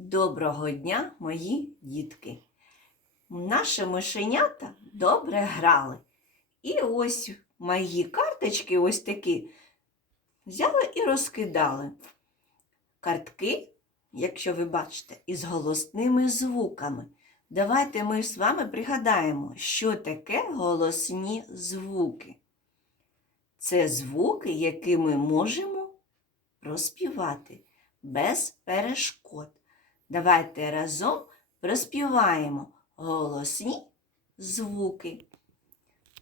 Доброго дня, мої дітки! Наші мишенята добре грали. І ось мої карточки, ось такі, взяли і розкидали. Картки, якщо ви бачите, із голосними звуками. Давайте ми з вами пригадаємо, що таке голосні звуки. Це звуки, які ми можемо розпівати без перешкод. Давайте разом проспіваємо голосні звуки.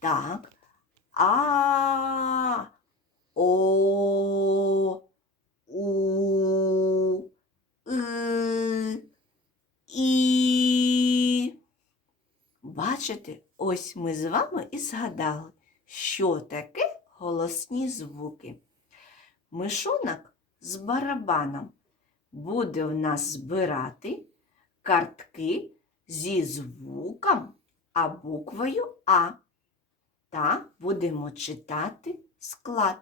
Так. А. О. У. И. І. Бачите, ось ми з вами і згадали, що таке голосні звуки. Мишонок з барабаном буде в нас збирати картки зі звуком а буквою А. Та будемо читати склад.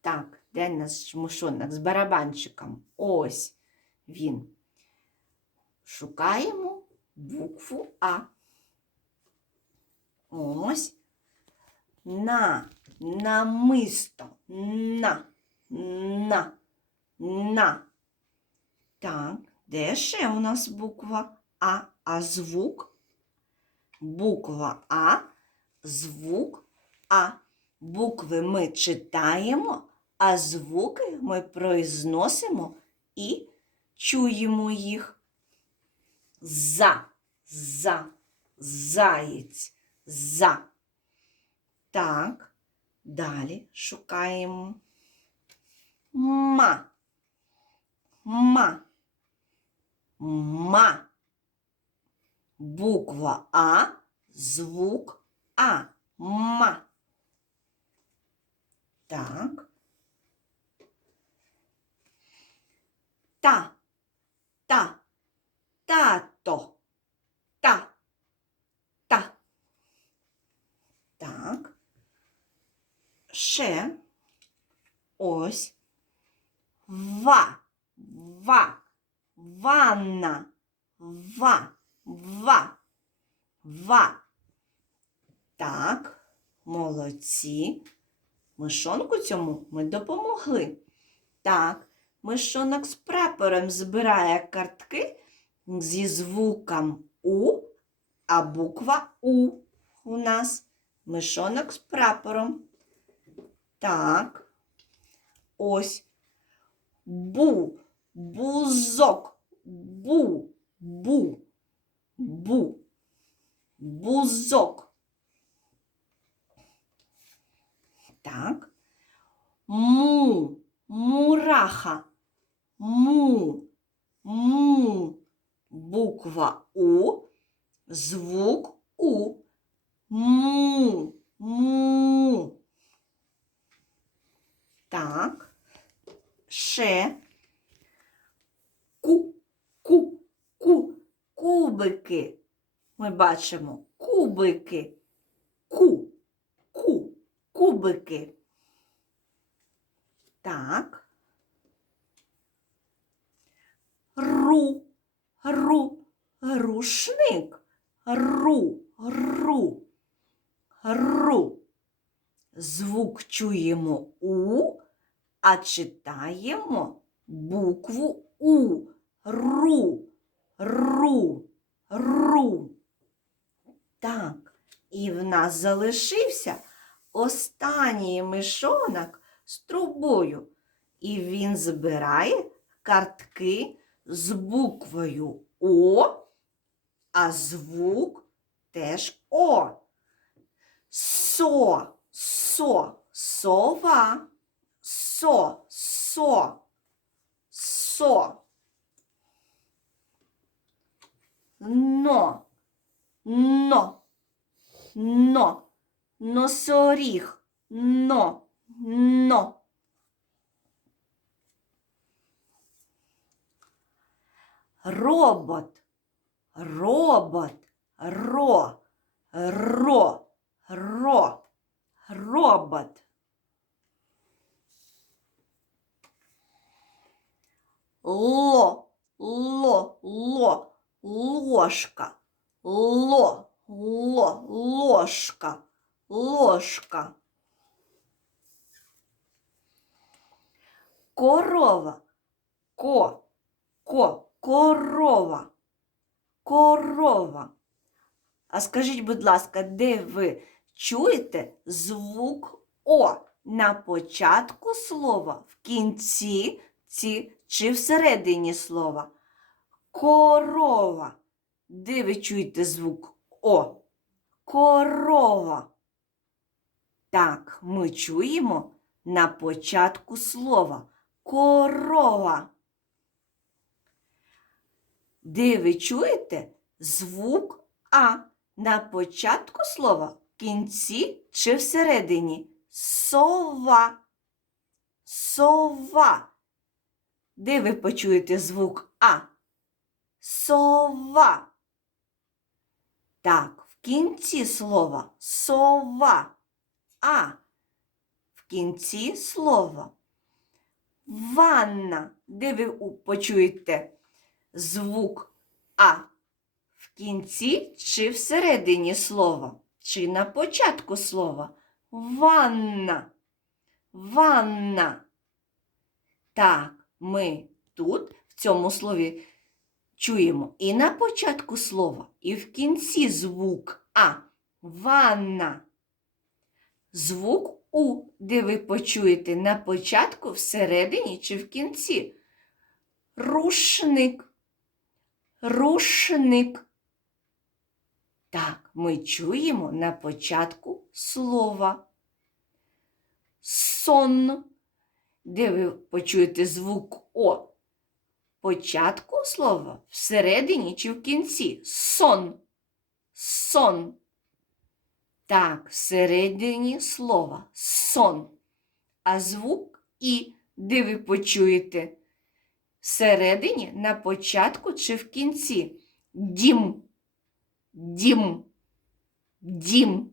Так, де наш мушонок з барабанчиком? Ось він. Шукаємо букву А. Ось. На, намисто, на, на, на. Так, де ще у нас буква А? А звук? Буква А, звук А. Букви ми читаємо, а звуки ми произносимо і чуємо їх. За, за, заєць, за. Так, далі шукаємо. Ма. Ма. Ма. Буква А, звук А. Ма. Так. Та. Та. Тато. Та. Та. Так. Ще. Ось. Ва. Ва. Ванна. Ва. Ва. Ва. Так, молодці. Мишонку цьому ми допомогли. Так, мишонок з прапором збирає картки зі звуком У, а буква У у нас. Мишонок з прапором. Так. Ось. Бу. Бузок. Бу. Бу. Бу. Бузок. Так. Му. Мураха. Му. Му. Буква У. Звук У. Му. Му. Так. Ще. Ку. Ку. Ку. Кубики. Ми бачимо кубики. Ку. Ку. Кубики. Так. Ру. Ру. Рушник. Ру. Ру. Ру. Звук чуємо У, а читаємо букву У. Ру. Ру. Ру. Так, і в нас залишився останній мишонок з трубою. І він збирає картки з буквою О, а звук теж О. Со, со, сова, со, со, со. Но, но, но, носоріг, но, но. Робот, робот, ро, ро, ро, робот. Ло, ложка, ло, ло, ложка, ложка. Корова, ко, ко, корова, корова. А скажіть, будь ласка, де ви чуєте звук О на початку слова, в кінці ці, чи всередині слова? Корова. Де ви чуєте звук О? Корова. Так, ми чуємо на початку слова. Корова. Де ви чуєте звук А на початку слова, в кінці чи всередині? Сова. Сова. Де ви почуєте звук А? Сова. Так, в кінці слова сова. А. В кінці слова. Ванна. Де ви почуєте звук А? В кінці чи всередині слова? Чи на початку слова? Ванна. Ванна. Так, ми тут в цьому слові чуємо і на початку слова, і в кінці звук А. Ванна. Звук У, де ви почуєте на початку, всередині чи в кінці. Рушник. Рушник. Так, ми чуємо на початку слова. Сон. Де ви почуєте звук О? Початку слова всередині чи в кінці? Сон. Сон. Так, всередині слова сон. А звук І, де ви почуєте? Всередині, на початку чи в кінці? Дім. Дім. Дім.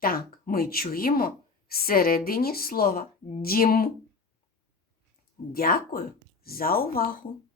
Так, ми чуємо всередині слова дім. Дякую за увагу!